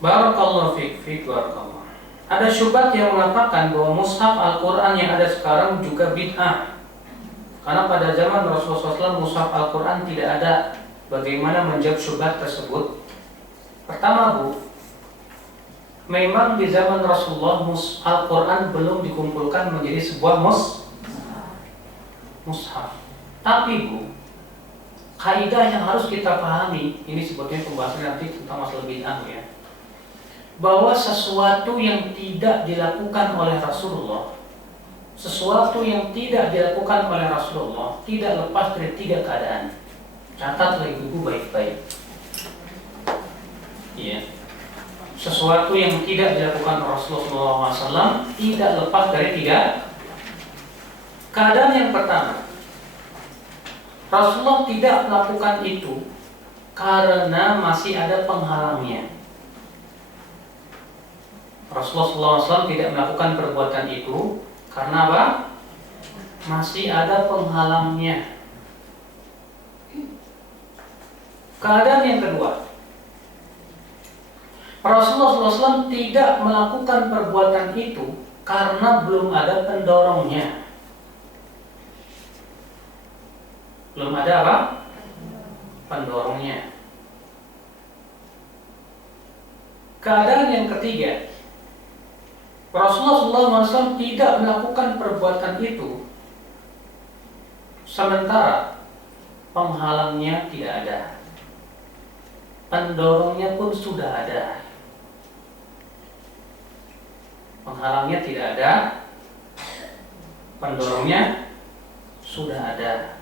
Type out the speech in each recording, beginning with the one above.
Barakallahu fiik barakallah. Ada syubhat yang mengatakan bahwa mushaf Al-Quran yang ada sekarang juga bid'ah. Karena pada zaman Rasulullah SAW mushaf Al-Quran tidak ada. Bagaimana menjawab syubhat tersebut? Pertama Bu, memang di zaman Rasulullah Al-Quran belum dikumpulkan menjadi sebuah mushaf. Tapi Bu, kaidah yang harus kita pahami, ini sebetulnya pembahasan nanti tentang masalah bid'ah ya, bahwa sesuatu yang tidak dilakukan oleh Rasulullah, sesuatu yang tidak dilakukan oleh Rasulullah tidak lepas dari 3 keadaan. Catatlah ibu baik-baik. Iya. Sesuatu yang tidak dilakukan Rasulullah SAW tidak lepas dari 3 keadaan. Yang pertama, Rasulullah tidak melakukan itu karena masih ada penghalangnya. Rasulullah SAW tidak melakukan perbuatan itu karena apa? Masih ada penghalangnya. Keadaan yang kedua, Rasulullah SAW tidak melakukan perbuatan itu karena belum ada pendorongnya. Belum ada apa? Pendorongnya. Keadaan yang ketiga, Rasulullah SAW tidak melakukan perbuatan itu sementara penghalangnya tidak ada, pendorongnya pun sudah ada. Penghalangnya tidak ada, pendorongnya sudah ada.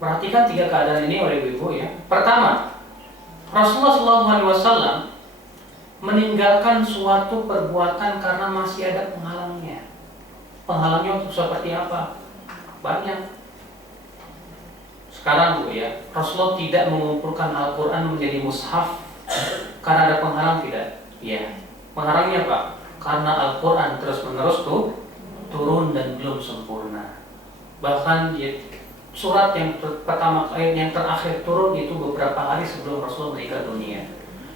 Perhatikan 3 keadaan ini oleh ibu ya. Pertama, Rasulullah SAW meninggalkan suatu perbuatan karena masih ada penghalangnya. Penghalangnya untuk seperti apa? Banyak. Sekarang Bu ya, Rasulullah tidak mengumpulkan Al-Quran menjadi mushaf karena ada penghalang, tidak? Iya. Penghalangnya apa? Karena Al-Quran terus-menerus turun dan belum sempurna. Bahkan surat yang pertama, yang terakhir turun itu beberapa hari sebelum Rasulullah meninggal dunia.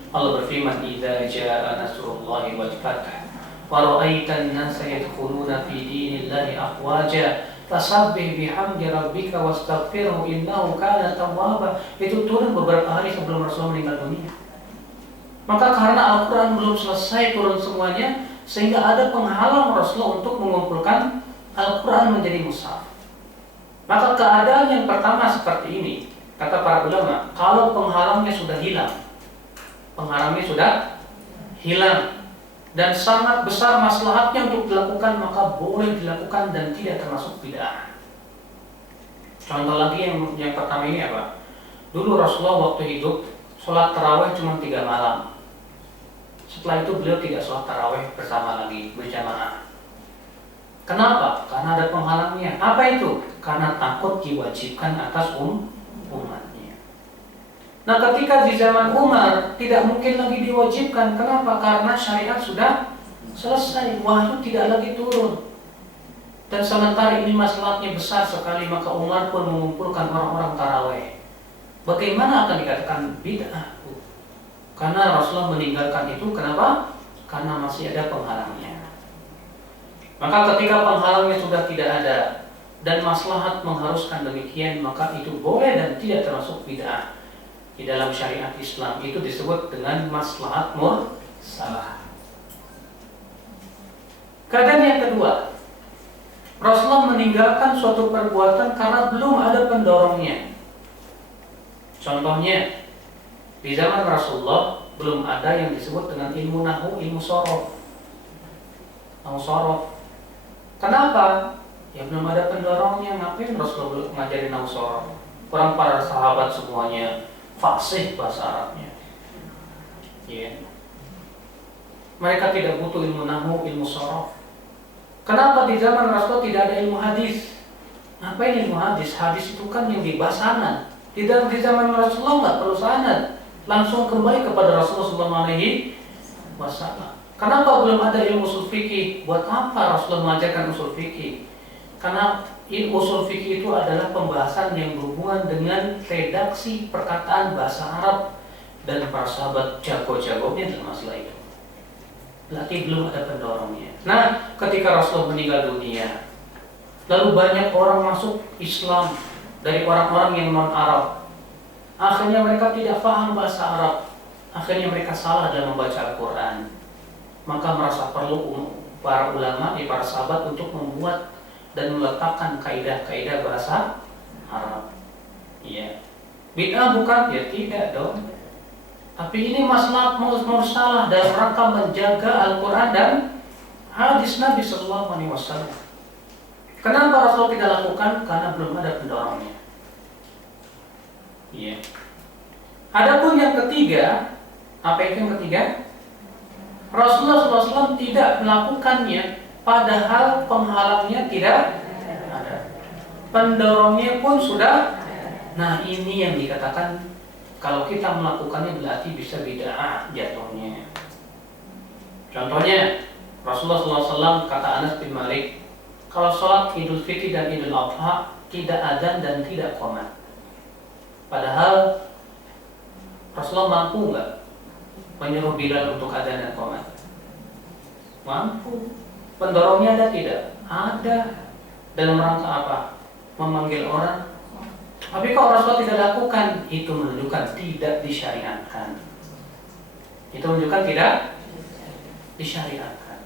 Allah berfirman, "Idza jaa nasrullahi wal fath wa ra'aitan nasa yadkhuluna fi dinillahi afwaja fasabbih bihamdi rabbika wastaghfirhu innahu kana tawwaba." Itu turun beberapa hari sebelum Rasulullah meninggal dunia. Maka karena Al-Quran belum selesai turun semuanya, sehingga ada penghalang Rasulullah untuk mengumpulkan Al-Quran menjadi mushaf. Maka keadaan yang pertama seperti ini, kata para ulama, kalau penghalangnya sudah hilang, dan sangat besar maslahatnya untuk dilakukan, maka boleh dilakukan dan tidak termasuk bid'ah. Contoh lagi yang pertama ini apa? Dulu Rasulullah waktu hidup sholat tarawih cuma 3 malam. Setelah itu beliau tidak sholat tarawih bersama lagi, berjamaah. Kenapa? Karena ada penghalangnya. Apa itu? Karena takut diwajibkan atas umatnya. Nah, ketika di zaman Umar tidak mungkin lagi diwajibkan. Kenapa? Karena syariat sudah selesai, wahyu tidak lagi turun. Dan sementara ini masalahnya besar sekali, maka Umar pun mengumpulkan orang-orang tarawih. Bagaimana akan dikatakan bid'ah? Karena Rasulullah meninggalkan itu. Kenapa? Karena masih ada penghalangnya. Maka ketika penghalangnya sudah tidak ada dan maslahat mengharuskan demikian, maka itu boleh dan tidak termasuk bid'ah. Di dalam syariat Islam itu disebut dengan maslahat mursalah. Keadaan yang kedua, Rasulullah meninggalkan suatu perbuatan karena belum ada pendorongnya. Contohnya, di zaman Rasulullah belum ada yang disebut dengan ilmu nahwu, ilmu sorof. Kenapa? Ya belum ada pendorongnya. Ngapain Rasulullah ngajarin nahwu sorof? Orang para sahabat semuanya fasih bahasa Arabnya. Ya. Mereka tidak butuh ilmu nahwu, ilmu sorof. Kenapa di zaman Rasulullah tidak ada ilmu hadis? Ngapain ilmu hadis? Hadis itu kan yang dibahas sanad. Di zaman Rasulullah nggak perlu sanad, langsung kembali kepada Rasulullah SAW. Kenapa belum ada ilmu usul fikih? Buat apa Rasulullah mengajarkan usul fikih? Karena usul fikih itu adalah pembahasan yang berhubungan dengan redaksi perkataan bahasa Arab dan para sahabat jago-jagonya dalam masalah itu. Berarti belum ada pendorongnya. Nah, ketika Rasulullah meninggal dunia, lalu banyak orang masuk Islam dari orang-orang yang non-Arab. Akhirnya mereka tidak paham bahasa Arab. Akhirnya mereka salah dalam membaca Al-Quran. Maka merasa perlu para ulama, para sahabat untuk membuat dan meletakkan kaidah-kaidah bahasa Arab. Iya. Bid'ah bukan? Ya tidak dong. Tapi ini masalah mursalah dalam rangka menjaga Al-Quran dan hadis Nabi Sallallahu Alaihi Wasallam. Kenapa Rasul tidak lakukan? Karena belum ada pendorongnya. Iya. Adapun yang ketiga, apa itu yang ketiga? Rasulullah SAW tidak melakukannya, padahal penghalangnya tidak ada. Pendorongnya pun sudah. Nah, ini yang dikatakan kalau kita melakukannya berarti bisa bid'ah jatuhnya. Contohnya, Rasulullah SAW kata Anas bin Malik, kalau sholat Idul Fitri dan Idul Adha tidak adzan dan tidak qomat. Padahal Rasulullah mampu nggak menyuruh Bilal untuk adzan dan qomat? Mampu. Pendorongnya ada tidak? Ada. Dalam rangka apa? Memanggil orang. Tapi kalau Rasulullah tidak lakukan, itu menunjukkan tidak disyariatkan. Itu menunjukkan tidak disyariatkan.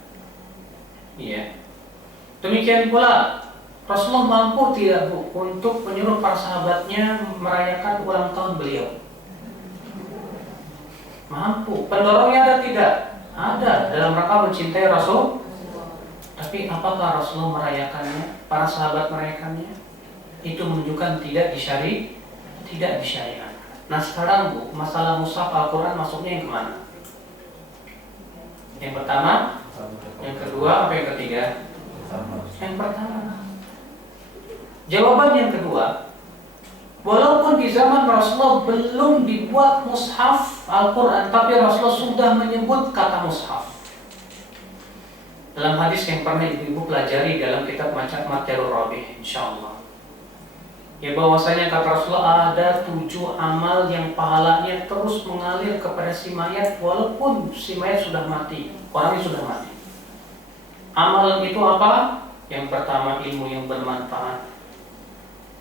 Iya. Demikian pula Rasulullah mampu tidak untuk menyuruh para sahabatnya merayakan ulang tahun beliau? Mampu. Pendorongnya ada tidak? Ada, dalam rangka mencintai Rasul. Tapi apakah Rasulullah merayakannya? Para sahabat merayakannya? Itu menunjukkan tidak disyariatkan. Nah sekarang Bu, masalah mushaf Al-Quran masuknya yang kemana? Yang pertama, yang kedua, apa yang ketiga? Yang pertama. Jawaban yang kedua, walaupun di zaman Rasulullah belum dibuat mushaf Al-Quran, tapi Rasulullah sudah menyebut kata mushaf. Dalam hadis yang pernah ibu pelajari dalam kitab Matjarur Rabih, insyaallah, ya bahwasanya kata Rasulullah ada 7 amal yang pahalanya terus mengalir kepada si mayat walaupun si mayat sudah mati, orangnya sudah mati. Amal itu apa? Yang pertama ilmu yang bermanfaat.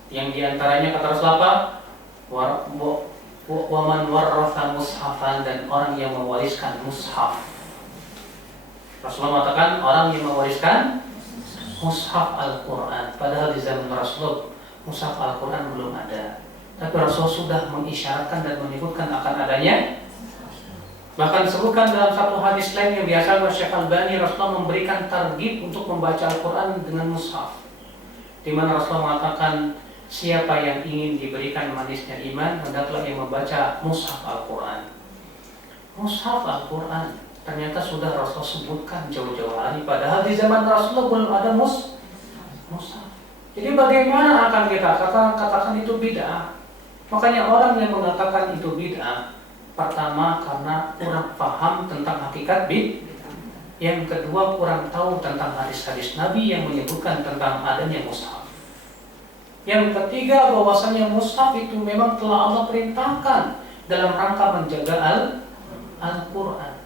Yang diantaranya kata Rasulullah apa? Waman warratha mushafan, dan orang yang mewariskan mushaf. Rasulullah mengatakan orang yang mewariskan mushaf Al-Quran. Padahal di zaman Rasulullah mushaf Al-Quran belum ada. Tapi Rasulullah sudah mengisyaratkan dan menyebutkan akan adanya. Bahkan disebutkan dalam satu hadis lain yang biasa Syekh Albani, Rasulullah memberikan targhib untuk membaca Al-Quran dengan mushaf, di mana Rasulullah mengatakan siapa yang ingin diberikan manisnya iman, hendaklah yang membaca mushaf Al-Quran. Mushaf Al-Quran ternyata sudah Rasulullah sebutkan jauh-jauh hari, padahal di zaman Rasulullah belum ada mushaf. Jadi bagaimana akan kita katakan itu bid'ah? Makanya orang yang mengatakan itu bid'ah, pertama karena kurang paham tentang hakikat bid'ah. Yang kedua kurang tahu tentang hadis-hadis Nabi yang menyebutkan tentang adanya mushaf. Yang ketiga bahwasanya mushaf itu memang telah Allah perintahkan dalam rangka menjaga Al-Quran.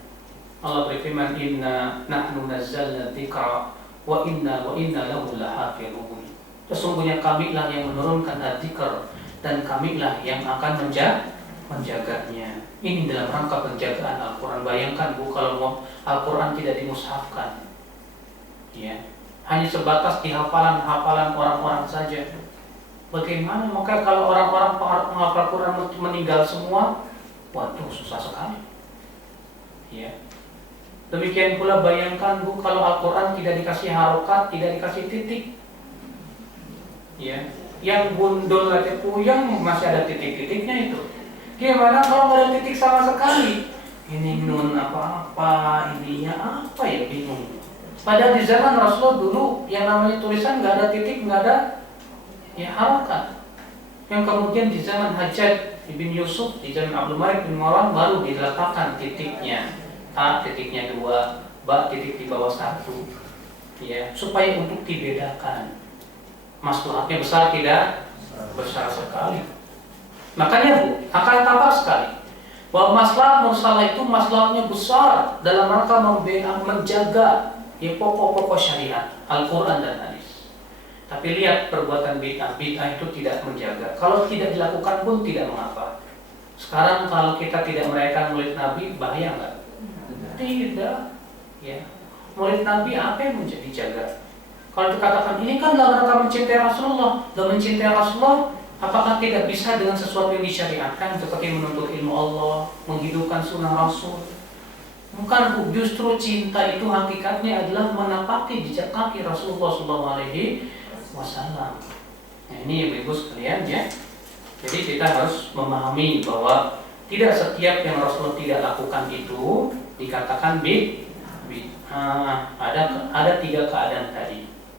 Allah berfirman, inna nahnu nazzalna dzikra wa inna lahu lahafizun. Sesungguhnya kamilah yang menurunkan dzikr dan kamilah yang akan menjaganya. Ini dalam rangka penjagaan Al-Quran. Bayangkan Bu, kalau Al-Quran tidak dimushafkan, ya, hanya sebatas di hafalan-hafalan orang-orang saja. Bagaimana maka kalau orang-orang penghafal Quran meninggal semua? Waduh, susah sekali. Ya. Demikian pula bayangkan Bu, kalau Al-Quran tidak dikasih harokat, tidak dikasih titik, ya, yang gundul aja puyeng masih ada titik-titiknya itu. Gimana kalau nggak ada titik sama sekali? Ini nun apa-apa, ininya apa ya, bingung. Padahal di zaman Rasulullah dulu yang namanya tulisan nggak ada titik, nggak ada ya harokat. Yang kemudian di zaman Hajjaj ibn Yusuf, di zaman Abdul Malik bin Marwan baru diletakkan titiknya. A titiknya 2, ba titik di bawah 1, ya, supaya untuk dibedakan. Maslahatnya besar tidak? Besar sekali. Makanya Bu, akan tampak sekali Bahwa maslahat mursalah itu maslahatnya besar dalam rangka menjaga pokok-pokok syariat, Al-Quran dan hadis. Tapi lihat perbuatan bid'ah itu tidak menjaga. Kalau tidak dilakukan pun tidak mengapa. Sekarang kalau kita tidak merayakan Maulid Nabi, bahaya nggak? Tidak. Ya. Maulid Nabi apa yang menjadi jaga? Kalau dikatakan ini kan dalam rangka mencintai Rasulullah, dan mencintai Rasulullah, apakah tidak bisa dengan sesuatu yang disyariatkan seperti menuntut ilmu Allah, menghidupkan sunnah Rasul? Bukan, justru cinta itu hakikatnya adalah menapaki jejak kaki Rasulullah SAW. Nah, ini yang Ibu sekalian ya. Jadi kita harus memahami bahwa tidak setiap yang Rasulullah tidak lakukan itu dikatakan bid'ah. Ada 3 keadaan tadi.